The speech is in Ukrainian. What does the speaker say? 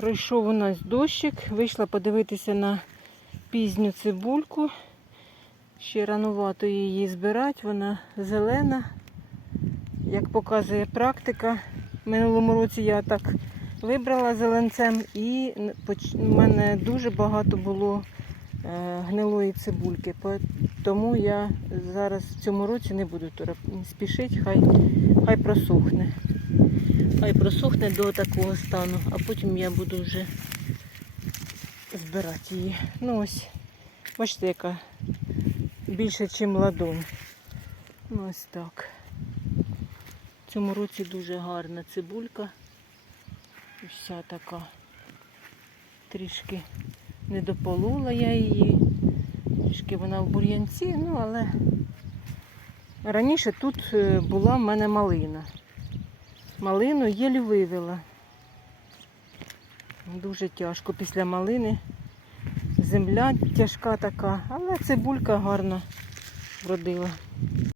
Пройшов у нас дощик, вийшла подивитися на пізню цибульку. Ще ранувато її збирати, вона зелена. Як показує практика, в минулому році я так вибрала зеленцем і в мене дуже багато було е, гнилої цибульки. Тому я зараз в цьому році не буду спішити, хай, хай просохне. Хай просохне до такого стану, а потім я буду вже збирати її. Ну ось, бачите, яка більше, ніж ладонь. Ну ось так. В цьому році дуже гарна цибулька. Вся така. Трішки не дополола я її. Трішки вона в бур'янці, ну але раніше тут е, була в мене малина. Малину єлі вивела. Дуже тяжко після малини. Земля тяжка така, але цибулька гарна вродила.